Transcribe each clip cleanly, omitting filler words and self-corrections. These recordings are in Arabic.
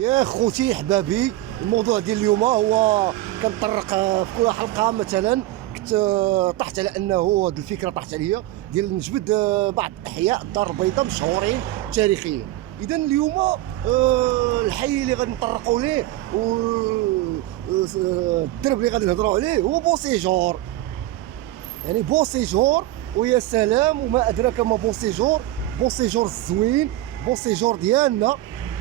يا خوتي حبابي، الموضوع ديال اليوم هو كنطرق في كل حلقه. مثلا كنت طحت على انه هاد الفكره طاحت عليا ديال نجبد بعض احياء الدار البيضاء مشهورين تاريخيا. اذا اليوم الحي اللي غادي نطرقوا ليه والدرب اللي غادي نهضروا عليه هو بوسيجور. يعني بوسيجور، ويا سلام وما ادراك ما بوسيجور. بوسيجور الزوين، بوسيجور ديالنا،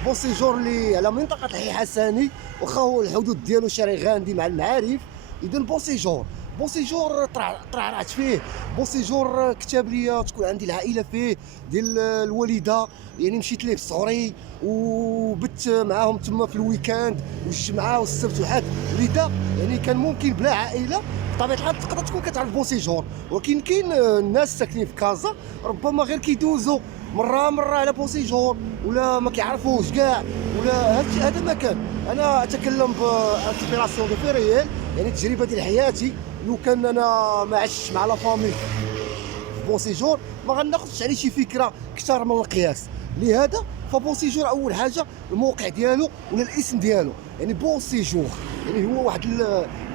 بوسيجور اللي على منطقه الحي حسني، واخا هو الحدود ديالو شارع غاندي مع المعارف. اذا بوسيجور، بوسيجور طرعرعت فيه. بوسيجور كتاب ليا تكون عندي العائله فيه ديال الوالده، يعني مشيت ليه بصغري وبت معاهم تما في الويكاند والجمعه والسبت والحد. لذا يعني كان ممكن بلا عائله بطبيعه الحال تقدر تكون كتعرف بوسيجور، ولكن كاين الناس ساكنين في كازا ربما غير كيدوزوا مره على بوسيجور ولا ما كيعرفوش كاع، ولا هذا ما كان. انا اتكلم بانسبيراسيون دو في ريال، يعني تجربه ديال حياتي. لو كان انا ما عشتش مع لا فامي في بوسيجور ما غناخذش عليه شي فكره كثر من القياس. لهذا فبوسيجور اول حاجه الموقع ديالو ولا الاسم ديالو، يعني بوسيجور يعني هو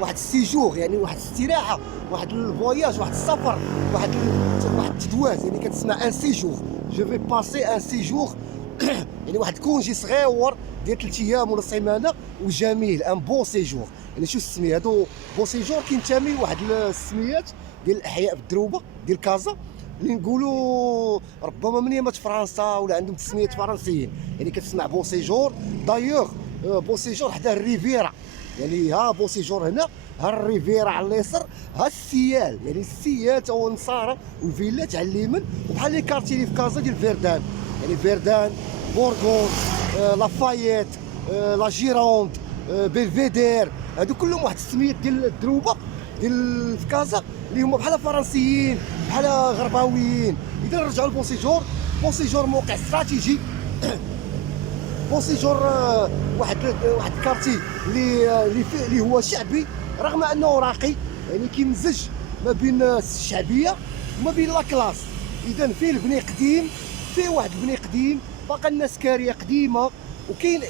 واحد السيجور، يعني واحد الاستراحه، واحد الفواياج، واحد السفر، واحد التدواز. يعني كتسمع ان سيجور، جو في باسي ان سيجور يعني واحد الكونجي صغيور ديال 3 ايام ولا سيمانه وجميل، ان بو سيجور. يعني شو السميه هادو بو سيجور كينتمي لواحد السميات ديال الاحياء بالدروبه ديال كازا اللي نقولوا ربما من يامات فرنسا ولا عندهم تسميات فرنسيين. يعني كتسمع بو سيجور دايوغ، بو سيجور حدا الريفيرا. يعني ها بو سيجور هنا، ها الريفيرا على اليسر، ها السيال، يعني السيات او النصارى والفيلات على اليمين، وبحال لي كارتي اللي في كازا ديال فيردان. يعني فيردان، بورغون، لافايت، لا جيروند، بلفيدير، هادو كلهم واحد السميات ديال الدروبه ديال في كازا اللي هما بحال فرنسيين بحال غرباويين. اذا نرجعوا لبوسيجور، بوسيجور موقع استراتيجي. بوسيجور واحد الكارتي اللي هو شعبي رغم انه راقي، يعني كيمزج ما بين الشعبيه وما بين لا كلاس. اذا فيه البني قديم، فيه واحد البني قديم، باقا الناس كاريه قديمه، وكاين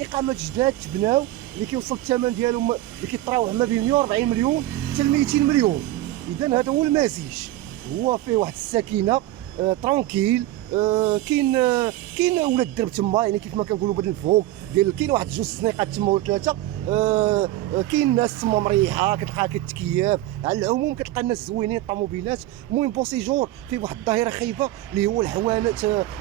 اقامات جداد تبناو اللي كيوصل الثمن ديالهم اللي كيتراوح ما بين 140 مليون حتى ل 200 مليون. اذا هذا هو المزيج، هو فيه واحد السكينه ترونكيل. كاين ولاد الدرب تما، يعني كيف ما كنقولوا بهذا المفهوم ديال كاين واحد 2 سنيقات تما ولا 3. كاين ناس تما مريحه كتلقاها كتكياف. على العموم كتلقى الناس زوينين الطوموبيلات. المهم بوسيجور فيه واحد الظاهره خايبه اللي هو الحوانات،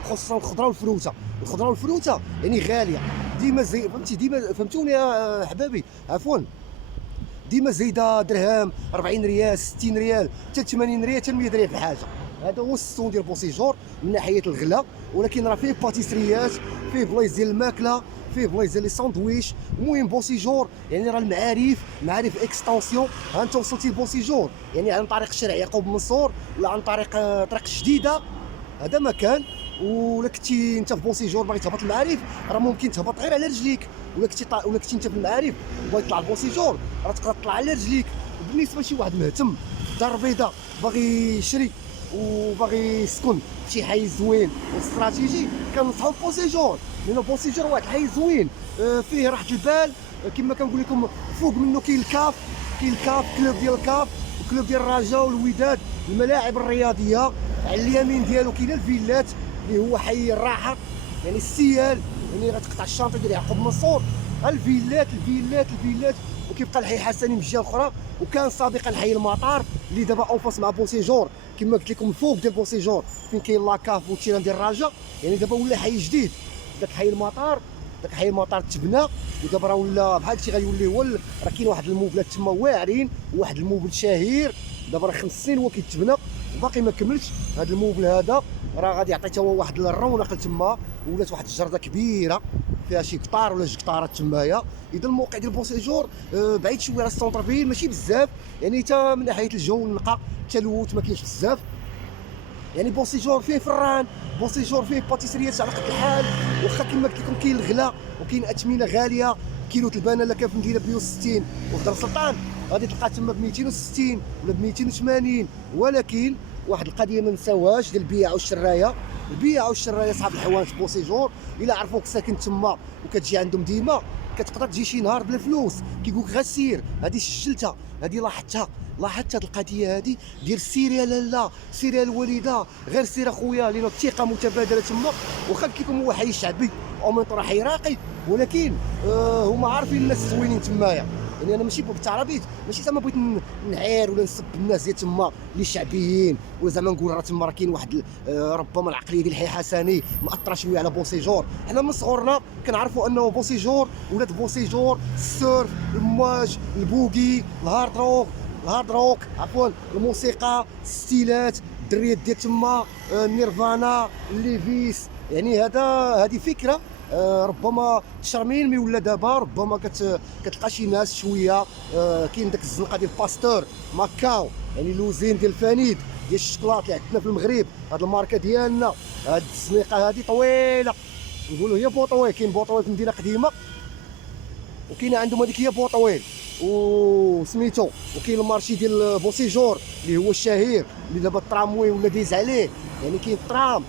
خصوصا الخضره والفروته. الخضره والفروته يعني غاليه ديما، زي فهمتي، ديما فهمتوني يا حبابي، عفوا، ديما زايده درهم، 40 ريال، 60 ريال، حتى 80 ريال، حتى 100 ريال في الحاجه. هذا هو السون ديال بوسيجور من ناحيه الغلا. ولكن راه فيه باتيسريات، فيه بلايص ديال الماكله، فيه بلايص ديال لي ساندويش. المهم بوسيجور يعني راه معارف اكستونسيون. ها انت وصلتي لبوسيجور يعني عن طريق شارع يعقوب منصور ولا عن طريق طريق الجديده، هذا مكان. ولا كنتي انت في بوسيجور باغي تهبط المعارف راه ممكن تهبط غير على رجليك، ولا كنتي انت في المعارف وبغيت تطلع لبوسيجور راه تقدر تطلع على رجليك. بالنسبه لشي واحد مهتم الدار البيضاء باغي يشري وباغي يسكن في شي حي زوين واستراتيجي، كنصحو بوسيجور، لان بوسيجور واحد الحي زوين فيه راحه البال. كما كنقول لكم فوق منه كاين الكاف، كلوب ديال الكاف وكلوب ديال الرجاء والوداد، الملاعب الرياضيه. على اليمين ديالو كاين الفيلات اللي هو حي الراحه، يعني السيال، يعني غتقطع الشانطي ديال يعقوب منصور، الفيلات. وكيبقى الحي حسني من الجهه الاخرى. وكان سابقا حي المطار اللي دابا اوفاس مع بوسيجور، كما قلت لكم الفوق ديال بوسيجور فين كاين لاكاف والتيران ديال الرجاء، يعني دابا ولا حي جديد. داك حي المطار تبنى ودابا راه ولا بحال شي غيولي هو راه كاين واحد الموبلات تما واعرين، وواحد الموبل شهير دابا راه 5 سنين هو كيتبنى وباقي ما كملش. هذا الموبل هذا راه غادي يعطي حتى هو واحد الرونق تما، ولات واحد الجرده كبيره فيها شي قطار ولا 2 قطارات تمايا. اذا الموقع ديال بوسيجور بعيد شويه على السونتر فيل، ماشي بزاف، يعني حتى من ناحيه الجو النقاء التلوث ما كاينش بزاف. يعني بوسيجور فيه فران، بوسيجور فيه باتيسريات على قد الحال، واخا كما قلت لكم كاين الغلا وكاين اثمنه غاليه. كيلو البنانه كان في مدينه ب 160 وفي دار السلطان غادي تلقى تما ب 260 ولا ب 280. ولكن واحد القضيه ما نساوهاش ديال البيع والشرايه، البيع والشراء صاحب الحوانت بوسيجور الا عرفوك ساكن تما وكتجي عندهم ديما كتقدر تجي شي نهار بلا فلوس كيقول لك غير سير هذه سجلتها هذه لاحظت هذه القضيه هذه ديال السير يا لاله سير يا الوالده غير سير اخويا لان الثقه متبادله تما واخا كيكون هو حي شعبي او من راه حي راقي ولكن هما عارفين الناس زوينين تمايا يعني انا ماشي بالتعربيت ماشي زعما بغيت نعير ولا نسب الناس ديال تما اللي شعبيين ولا زعما نقول راه تما راه كاين واحد ربما العقليه ديال الحي حسني مأثره شويه على بوسيجور. حنا من صغرنا كنعرفوا انه بوسيجور ولاد بوسيجور السيرف المواج البوغي الهارد روك عفوا الموسيقى الستيلات الدريات ديال تما نيرفانا ليفيس يعني هذه فكره ربما شرمين مي ولا دابا ربما كتلقى شي ناس شويه كاين داك الزنقه ديال باستور ماكاو يعني لوزين ديال الفانيد ديال الشكلاط اللي عندنا في المغرب هاد الماركه ديالنا هاد الزنيقه هادي طويله نقولوا هي بوطويل كاين بوطويل في المدينه قديمه وكاين عندهم هذيك هي بوطويل وسميتو وكاين المارشي ديال بوسيجور اللي هو الشهير اللي دابا التراموي ولا دايز عليه يعني كاين الترام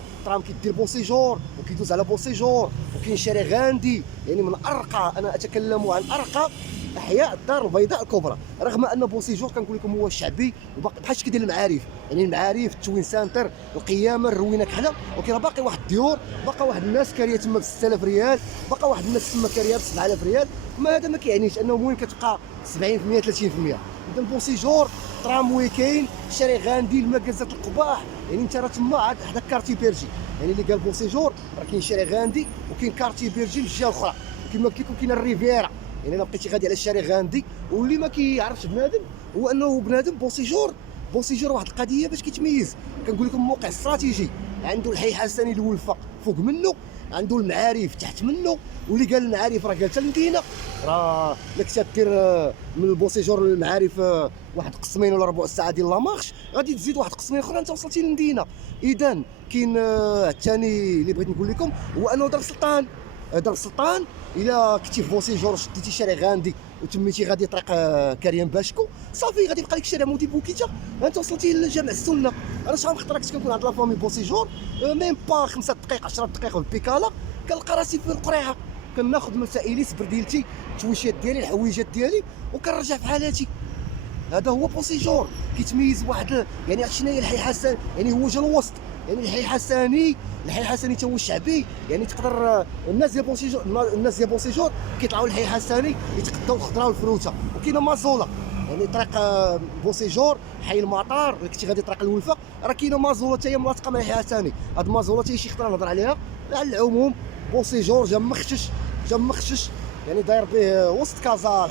كيدير بوسيجور وكيدوز على بوسيجور وكاين شارع غاندي يعني من ارقى انا اتكلم عن ارقى احياء الدار البيضاء الكبرى رغم ان بوسيجور كنقول لكم هو شعبي وباقي بحال شكل ديال المعارف يعني المعارف التوين سانتر القيامه الروينه كحله ولكن باقي واحد الديور باقي واحد الناس كاريه تما ب 6000 ريال باقي واحد الناس تما كاريه ب 7000 ريال ما هذا ما كيعنيش انه المهم كتبقى 70% 30% اذا بوسيجور تراموي كاين شارع غاندي المكازات القباح يعني انت راه تما حدا كارتي بيرجي يعني اللي قال بوسيجور راه كاين شارع غاندي وكاين كارتي بيرجي من الجهه الاخرى كما قلت لكم كاين الريفيرا يعني الا بقيتي غادي على الشارع غاندي واللي ما كيعرفش بنادم هو انه بنادم بوسيجور واحد القضيه باش كيتميز كنقول لكم موقع استراتيجي عنده الحي حسني الولفه فوق منه عنده المعارف تحت منه واللي قال المعارف راه قالت المدينه راه لك تدير من البوسيجور للمعارف واحد قسمين ولا ربع ساعه ديال لامارش غادي تزيد واحد قسمين اخرى انت وصلتي للمدينه. اذا كاين الثاني اللي بغيت نقول لكم هو انه دار السلطان الا كنتي في بوسيجور شديتي شارع غاندي وتميتي غادي طريق كريم باشكو صافي غادي يبقى لك شارع مودي بوكيتا انت وصلتي لجامع السنه. انا شحال من خطره كنت كنكون عند لافامي بوسيجور ميم با 5 دقائق 10 دقائق في البيكالا كنلقى راسي في القريعه كناخذ مسائلي سبرديلتي التويشات ديالي الحويجات ديالي وكنرجع في حالاتي. هذا هو بوسيجور كيتميز واحد يعني شنو هي الحي حسن يعني هو جا الوسط يعني الحي حسني حتى هو الشعبي يعني تقدر الناس ديال بوسيجور كيطلعوا للحي حسني يتقداو الخضره والفروته وكاينه مازولا يعني طريق بوسيجور حي المطار اللي كنتي غادي طريق الولفه راه كاينه مازولا حتى هي ملاصقه مع الحي حسني. هاد مازولا حتى شي خطره نهضر عليها على العموم بوسيجور جا مخشش يعني داير به وسط كازا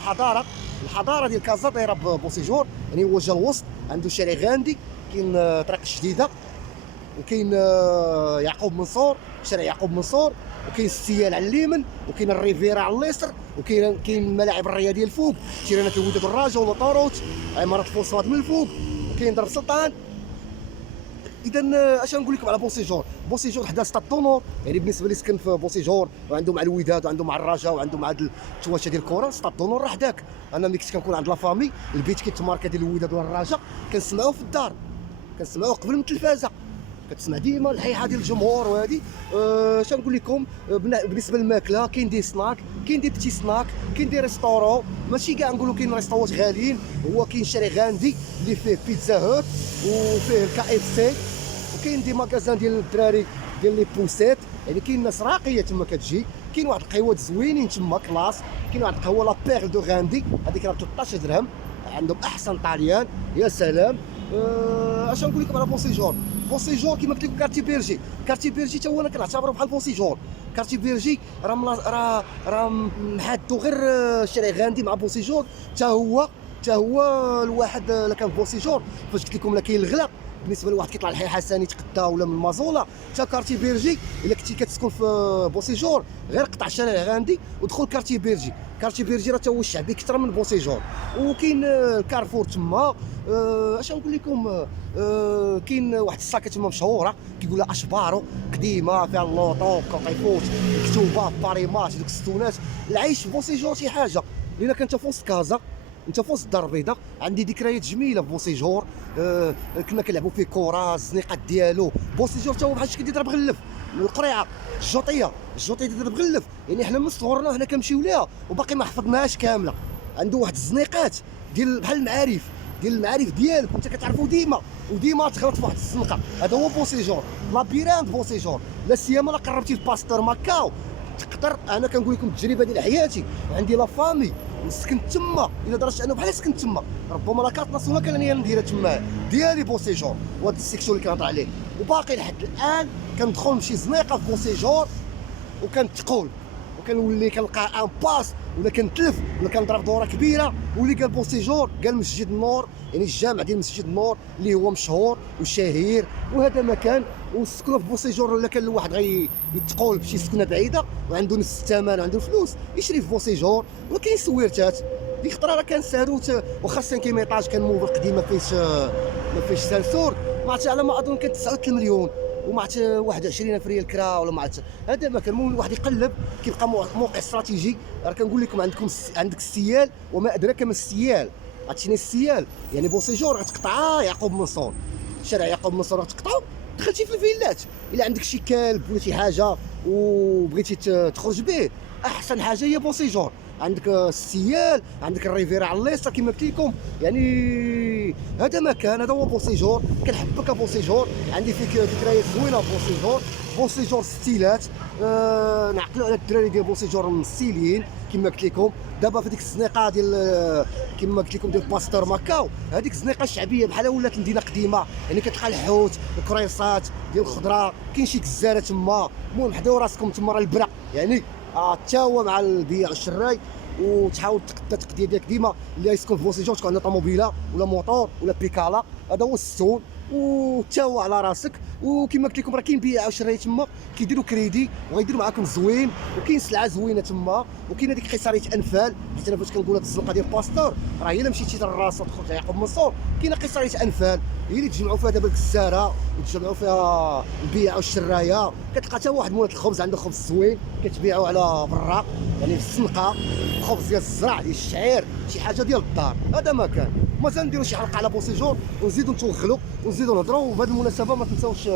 الحضاره ديال كازا دايره بوسيجور يعني هو جا الوسط عنده شارع غاندي كاين طريق الجديده وكاين شارع يعقوب منصور وكاين السيال على اليمين وكاين الريفيرا على اليسر وكاين الملاعب الرياضيه الفوق تيرانات الوداد الراجا ولا طاروت عمارة الفوسفات من الفوق وكاين دار السلطان. اذا اش نقول لكم على بوسيجور حدا ستاد دونور يعني بالنسبه لي سكن في بوسيجور وعندهم مع الوداد وعندهم مع الرجاء وعندهم مع التواشا ديال الكره ستاد دونور راه حداك. انا ملي كنت كنكون عند لافامي البيت كيتماركا ديال الوداد والرجاء كنسمعوه في الدار كنسمعوه قبل من التلفازه كتسمع ديما الحيحه ديال الجمهور وهذه اش نقول لكم بالنسبه للماكله كاين دي سناك كاين دي بتي سناك كاين دي ريستورون ماشي كاع نقولوا كاين ريستورات غاليين هو كاين شارع غاندي اللي فيه بيتزا هوت وفيه الكا اف سي وكاين دي ماكازان ديال الدراري ديال لي بوسيت يعني كاين ناس راقيه تما كتجي كاين واحد القهوات زوينين تما كلاس كاين واحد القهوه لا بيغ دو غاندي هذيك راه 13 درهم عندهم احسن طاليان يا سلام. اش نقول لكم على بوسيجور كيما قلت لكم كارتي بيرجي حتى هو انا كنعتبره بحال بوسيجور كارتي بيرجي راه محادو غير الشارع غاندي مع بوسيجور حتى هو الواحد الا كان في بوسيجور فاش قلت لكم لا كاين الغلا بالنسبه لواحد كيطلع الحي حسني تقدا ولا من مازولا حتى كارتي بيرجي الا كنتي كتسكن في بوسيجور غير قطع شارع غاندي ودخل كارتي بيرجي راه حتى هو الشعبي اكثر من بوسيجور وكاين الكارفور تما. اش نقول لكم كاين واحد الساكه تما مشهوره كيقول لها اشبارو قديمه فيها اللوطو كوطيفوت مكتوبه باريماج دوك الستونات العيش في بوسيجور شي حاجه لان كنت في وسط كازا انت في وسط الدار البيضاء. عندي ذكريات جميله في بوسيجور، كنا كنلعبوا فيه كره، الزنيقات ديالو. بوسيجور تا هو بحال شكل يضرب غلف من القريعه، الجوطيه تضرب غلف. يعني حنا من صغرنا هنا كنمشيو ليها وباقي ما حفظناهاش كامله. عنده واحد الزنيقات ديال بحال المعارف ديالك وانت كتعرفو وديما تغلط في واحد الزنقه. هذا هو بوسيجور، لابيراند بوسيجور. لا سيما لا قربتي لباستور ماكاو تقدر. انا كنقول لكم التجربه ديال حياتي، عندي لا فامي سكنت تما، الى درجه انه بحال سكنت تما. ربما لا كارت ناسيونال كان انا نديرها تما ديالي بوسيجور، وهذا السيكسيون اللي كنهضر عليه. وباقي لحد الان كندخل نمشي زنيقه في بوسيجور وكنتقول وكنولي كنلقى ان باس ولا كنتلف ولا كنضرب دوره كبيره. واللي قال بوسيجور قال مسجد النور، يعني الجامع ديال مسجد النور اللي هو مشهور وشهير. وهذا مكان والسكنه في بوسيجور الا كان الواحد غيتقول بشي سكنه بعيده وعنده نفس الثمن وعنده الفلوس يشري في بوسيجور. وكاين سويرتات ديك الخطره راه كان ساروت واخا 5 ايطاج كان موفر قديم ما فيش سنسور. ما عرفتش على ما اظن كان 9 مليون وما عرفت 21 ريال كرا ولا ما عرفت. هذا ما كان مول الواحد يقلب كيبقى موقع استراتيجي. راه كنقول لكم عندك السيال وما ادراك ما السيال. عرفتي السيال يعني بوسيجور غتقطع يعقوب منصور، شارع يعقوب منصور غتقطعو دخلتي في الفيلات. الا عندك شي كلب ولا شي حاجه وبغيتي تخرج به احسن حاجه هي بوسيجور. عندك السيال، عندك الريفيرا على اليسار كما قلت لكم. يعني هذا مكان، هذا هو بوسيجور. كنحبك بوسيجور، عندي فيك ذكريات زوينه بوسيجور ستيلات. نعقلوا على الدراري ديال بوسيجور مستيلين كما قلت لكم. دابا في ديك الزنيقه ديال كما قلت لكم ديال باستور ماكاو، هذيك الزنيقه الشعبيه بحال ولات مدينه قديمه. يعني كتلقى الحوت، الكريصات ديال الخضره، كاين شي كزاره تما. المهم حداو راسكم تما راه البرا يعني حتى هو مع البيع والشراي. وتحاول تقدى التقديه ديالك ديما اللي يسكن في بوسيجور تكون عندنا طوموبيله ولا موطور ولا بيكالا. هذا هو السون وتا هو على راسك. وكما قلت لكم راه كاين بيع وشراي تما كيديروا كريدي وغيديروا معاكم زوين، وكاين سلعه زوينه تما. وكاين هذيك قيصريه انفال، حيت انا فاش كنقول هاد الزنقه ديال باستور راه الا مشيتي للراس تدخل يعقوب منصور كاينه قيصريه انفال هي اللي تجمعوا فيها دابا الكساره وتجمعوا فيها البيع والشرايه. كتلقى حتى واحد مولات الخبز عنده خبز زوين كتبيعوا على برا يعني في الزنقه، خبز ديال الزرع ديال الشعير شي حاجه ديال الدار. هذا مكان. مازال نديروا شي حلقه على بوسيجور ونزيدوا نتوغلوا ونزيدوا نهضروا. وبهذه المناسبه ما تنساوش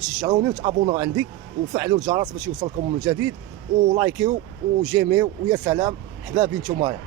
تشجعوني وتابوناو عندي وفعلوا الجرس باش يوصلكم من جديد، ولايكيو وجيميو. ويا سلام حبابي نتوما.